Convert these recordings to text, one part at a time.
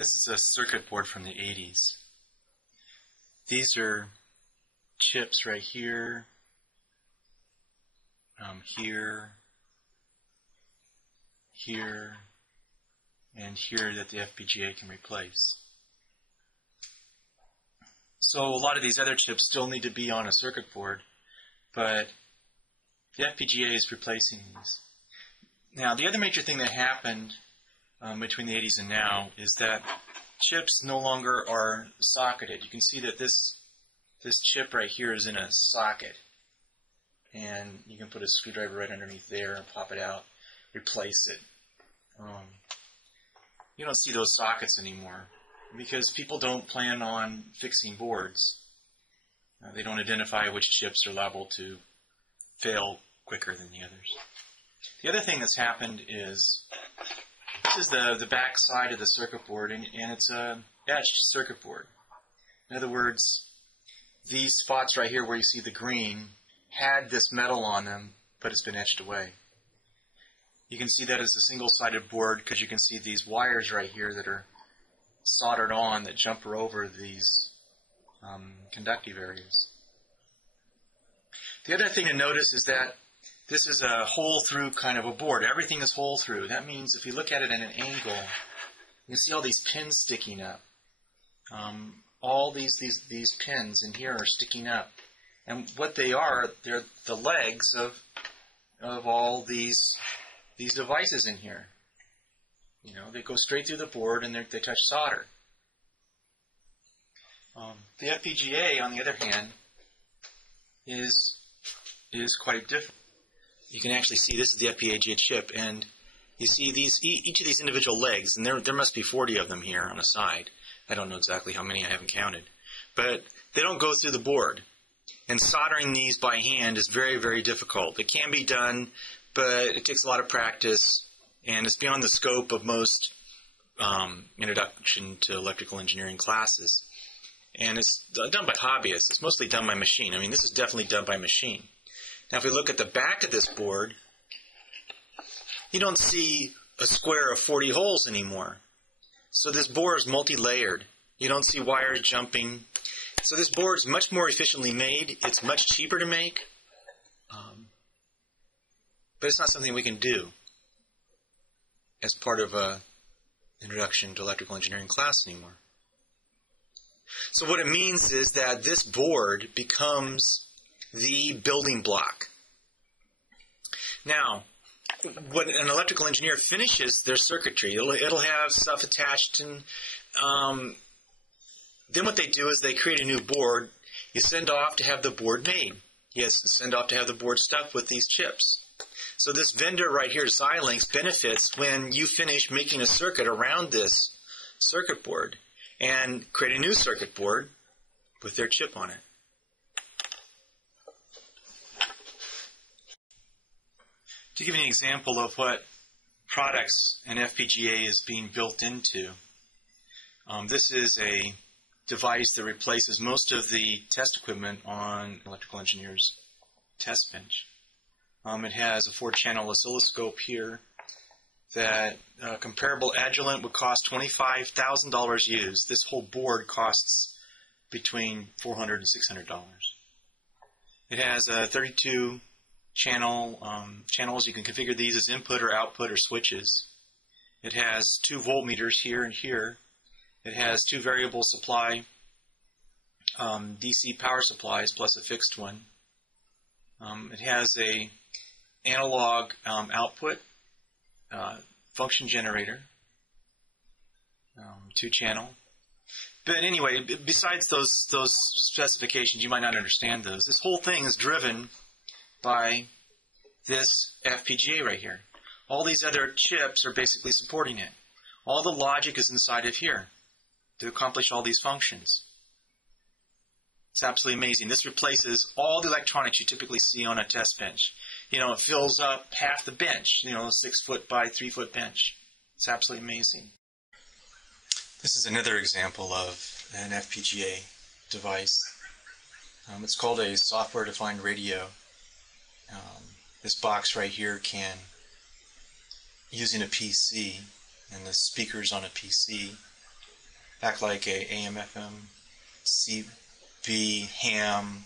This is a circuit board from the 80s. These are chips right here, here, here, and here that the FPGA can replace. So a lot of these other chips still need to be on a circuit board, but the FPGA is replacing these. Now, the other major thing that happened between the 80s and now is that chips no longer are socketed. You can see that this chip right here is in a socket, and you can put a screwdriver right underneath there and pop it out, replace it. You don't see those sockets anymore because people don't plan on fixing boards. They don't identify which chips are liable to fail quicker than the others. The other thing that's happened is this is the back side of the circuit board, and it's a etched circuit board. In other words, these spots right here where you see the green had this metal on them, but it's been etched away. You can see that as a single-sided board because you can see these wires right here that are soldered on that jumper over these conductive areas. The other thing to notice is that this is a hole-through kind of a board. Everything is hole-through. That means if you look at it at an angle, you can see all these pins sticking up. All these pins in here are sticking up. And what they are, they're the legs of all these devices in here. You know, they go straight through the board and they touch solder. The FPGA, on the other hand, is quite different. You can actually see this is the FPGA chip, and you see each of these individual legs, and there must be 40 of them here on the side. I don't know exactly how many, I haven't counted. But they don't go through the board. And soldering these by hand is very, very difficult. It can be done, but it takes a lot of practice, and it's beyond the scope of most introduction to electrical engineering classes. And it's done by hobbyists. It's mostly done by machine. I mean, this is definitely done by machine. Now, if we look at the back of this board, you don't see a square of 40 holes anymore. So this board is multi-layered. You don't see wires jumping. So this board is much more efficiently made. It's much cheaper to make. But it's not something we can do as part of an introduction to electrical engineering class anymore. So what it means is that this board becomes the building block. Now, when an electrical engineer finishes their circuitry, it'll have stuff attached, and then what they do is they create a new board. You send off to have the board made. Yes, send off to have the board stuffed with these chips. So this vendor right here, Xilinx, benefits when you finish making a circuit around this circuit board and create a new circuit board with their chip on it. To give you an example of what products an FPGA is being built into, this is a device that replaces most of the test equipment on electrical engineers' test bench. It has a 4-channel oscilloscope here that comparable Agilent would cost $25,000 used. This whole board costs between $400 and $600. It has a 32 channels. You can configure these as input or output or switches. It has 2 voltmeters here and here. It has 2 variable supply DC power supplies plus a fixed one. It has a analog output function generator, 2-channel. But anyway, besides those specifications, you might not understand those. This whole thing is driven by this FPGA right here. All these other chips are basically supporting it. All the logic is inside of here to accomplish all these functions. It's absolutely amazing. This replaces all the electronics you typically see on a test bench. You know, it fills up half the bench, you know, a 6-foot by 3-foot bench. It's absolutely amazing. This is another example of an FPGA device. It's called a software-defined radio. This box right here can, using a PC and the speakers on a PC, act like a AM/FM, CB, ham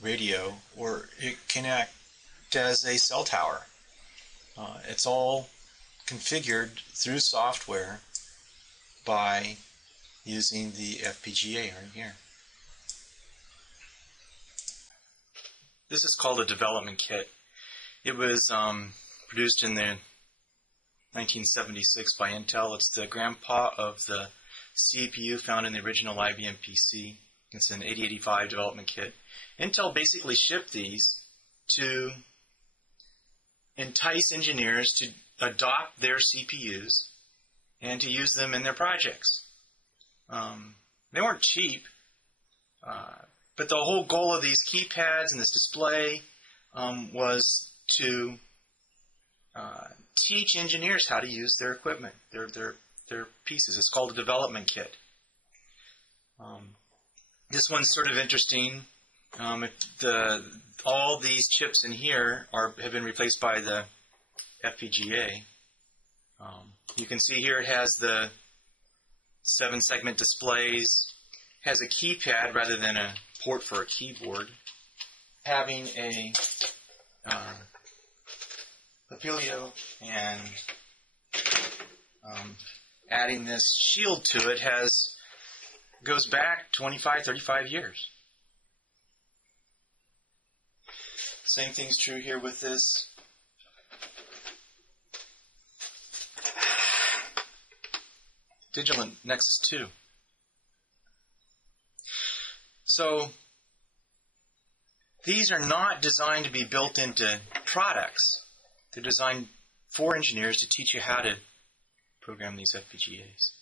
radio, or it can act as a cell tower. It's all configured through software by using the FPGA right here. This is called a development kit. It was produced in the 1976 by Intel. It's the grandpa of the CPU found in the original IBM PC. It's an 8085 development kit. Intel basically shipped these to entice engineers to adopt their CPUs and to use them in their projects. They weren't cheap, but the whole goal of these keypads and this display was to teach engineers how to use their equipment, their pieces. It's called a development kit. This one's sort of interesting. All these chips in here have been replaced by the FPGA. You can see here it has the 7-segment displays, has a keypad rather than a port for a keyboard. Having a Papilio and adding this shield to it goes back 25, 35 years. Same thing's true here with this Digital Nexus 2. So these are not designed to be built into products. They're designed for engineers to teach you how to program these FPGAs.